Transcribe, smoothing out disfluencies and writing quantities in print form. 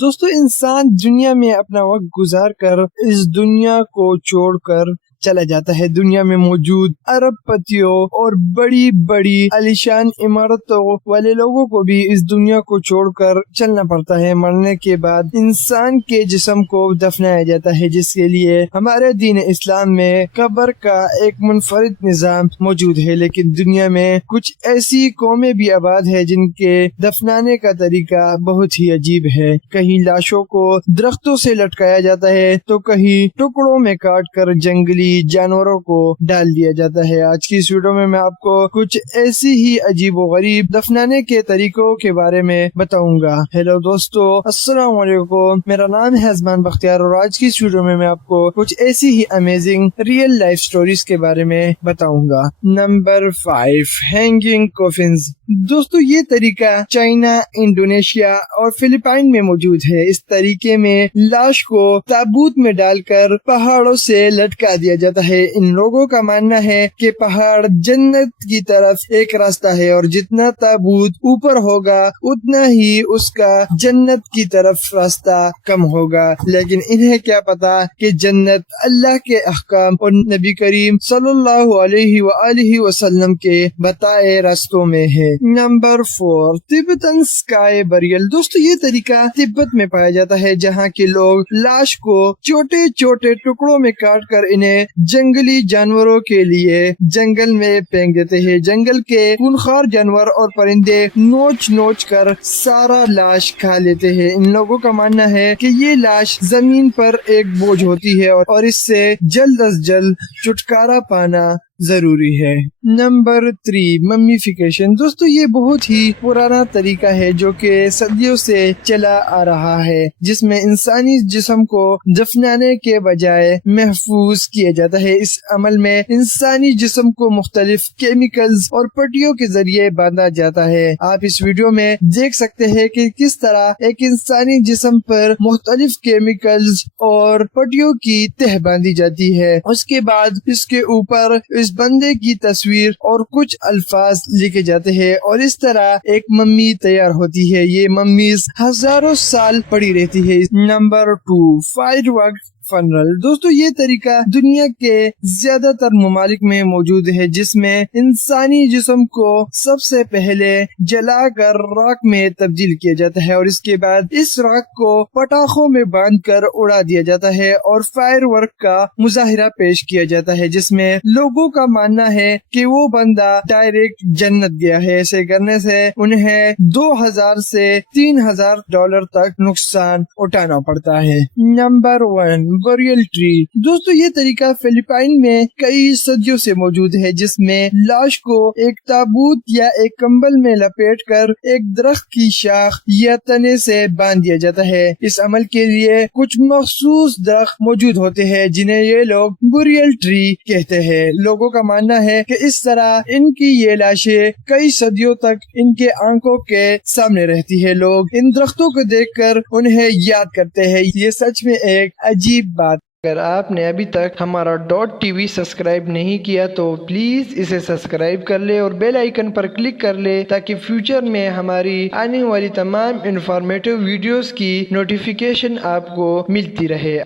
دوستو انسان دنیا میں اپنا وقت گزار کر اس دنیا کو چھوڑ کر چلا جاتا ہے۔ دنیا میں موجود ارب پتیوں اور بڑی بڑی عالیشان عمارتوں والے لوگوں کو بھی اس دنیا کو چھوڑ کر چلنا پڑتا ہے۔ مرنے کے بعد انسان کے جسم کو دفنایا جاتا ہے، جس کے لیے ہمارے دین اسلام میں قبر کا ایک منفرد نظام موجود ہے۔ لیکن دنیا میں کچھ ایسی قومیں بھی آباد ہے جن کے دفنانے کا طریقہ بہت ہی عجیب ہے۔ کہیں لاشوں کو درختوں سے لٹکایا جاتا ہے تو کہیں ٹکڑوں میں کاٹ کر جنگلی جانوروں کو ڈال دیا جاتا ہے۔ آج کی اس ویڈیو میں آپ کو کچھ ایسی ہی عجیب و غریب دفنانے کے طریقوں کے بارے میں بتاؤں گا۔ ہیلو دوستو، السلام علیکم، میرا نام ہے ازمان بختیار اور آج کی اس ویڈیو میں آپ کو کچھ ایسی ہی امیزنگ ریئل لائف سٹوریز کے بارے میں بتاؤں گا۔ Number 5، hanging کوفنز۔ دوستو یہ طریقہ چائنا، انڈونیشیا اور فلپائن میں موجود ہے۔ اس طریقے میں لاش کو تابوت میں ڈال کر پہاڑوں سے لٹکا دیا جاتا ہے۔ ان لوگوں کا ماننا ہے کہ پہاڑ جنت کی طرف ایک راستہ ہے اور جتنا تابوت اوپر ہوگا اتنا ہی اس کا جنت کی طرف راستہ کم ہوگا۔ لیکن انہیں کیا پتا کہ جنت اللہ کے احکام اور نبی کریم صلی اللہ علیہ وآلہ وسلم کے بتائے راستوں میں ہے۔ Number 4، Tibetan sky burial. دوستو یہ طریقہ تبت میں پایا جاتا ہے، جہاں کے لوگ لاش کو چھوٹے چھوٹے ٹکڑوں میں کاٹ کر انہیں جنگلی جانوروں کے لیے جنگل میں پھینک دیتے ہیں۔ جنگل کے خونخوار جانور اور پرندے نوچ نوچ کر سارا لاش کھا لیتے ہیں۔ ان لوگوں کا ماننا ہے کہ یہ لاش زمین پر ایک بوجھ ہوتی ہے اور اس سے جلد از جلد چھٹکارا پانا ضروری ہے۔ نمبر 3، ممیفیکیشن۔ دوستو یہ بہت ہی پرانا طریقہ ہے جو کہ صدیوں سے چلا آ رہا ہے، جس میں انسانی جسم کو دفنانے کے بجائے محفوظ کیا جاتا ہے۔ اس عمل میں انسانی جسم کو مختلف کیمیکلز اور پٹیوں کے ذریعے باندھا جاتا ہے۔ آپ اس ویڈیو میں دیکھ سکتے ہیں کہ کس طرح ایک انسانی جسم پر مختلف کیمیکلز اور پٹیوں کی تہ باندھی جاتی ہے۔ اس کے بعد اس کے اوپر اس بندے کی تصویر اور کچھ الفاظ لکھے جاتے ہیں اور اس طرح ایک ممی تیار ہوتی ہے۔ یہ ممیز ہزاروں سال پڑی رہتی ہے۔ Number 2، firework funeral. دوستو یہ طریقہ دنیا کے زیادہ تر ممالک میں موجود ہے، جس میں انسانی جسم کو سب سے پہلے جلا کر راک میں تبدیل کیا جاتا ہے اور اس کے بعد اس راک کو پٹاخوں میں باندھ کر اڑا دیا جاتا ہے اور فائر ورک کا مظاہرہ پیش کیا جاتا ہے، جس میں لوگوں کا ماننا ہے کہ وہ بندہ ڈائریکٹ جنت گیا ہے۔ ایسے کرنے سے انہیں $2000 سے $3000 تک نقصان اٹھانا پڑتا ہے۔ نمبر 1، بریل ٹری۔ دوستو یہ طریقہ فلپائن میں کئی صدیوں سے موجود ہے، جس میں لاش کو ایک تابوت یا ایک کمبل میں لپیٹ کر ایک درخت کی شاخ یا تنے سے باندھ دیا جاتا ہے۔ اس عمل کے لیے کچھ مخصوص درخت موجود ہوتے ہیں جنہیں یہ لوگ بریل ٹری کہتے ہیں۔ لوگوں کا ماننا ہے کہ اس طرح ان کی یہ لاشیں کئی صدیوں تک ان کے آنکھوں کے سامنے رہتی ہے۔ لوگ ان درختوں کو دیکھ کر انہیں یاد کرتے ہیں۔ یہ سچ میں ایک عجیب بات۔ اگر آپ نے ابھی تک ہمارا .tv سبسکرائب نہیں کیا تو پلیز اسے سبسکرائب کر لے اور بیل آئیکن پر کلک کر لے تاکہ فیوچر میں ہماری آنے والی تمام انفارمیٹیو ویڈیوز کی نوٹیفیکیشن آپ کو ملتی رہے۔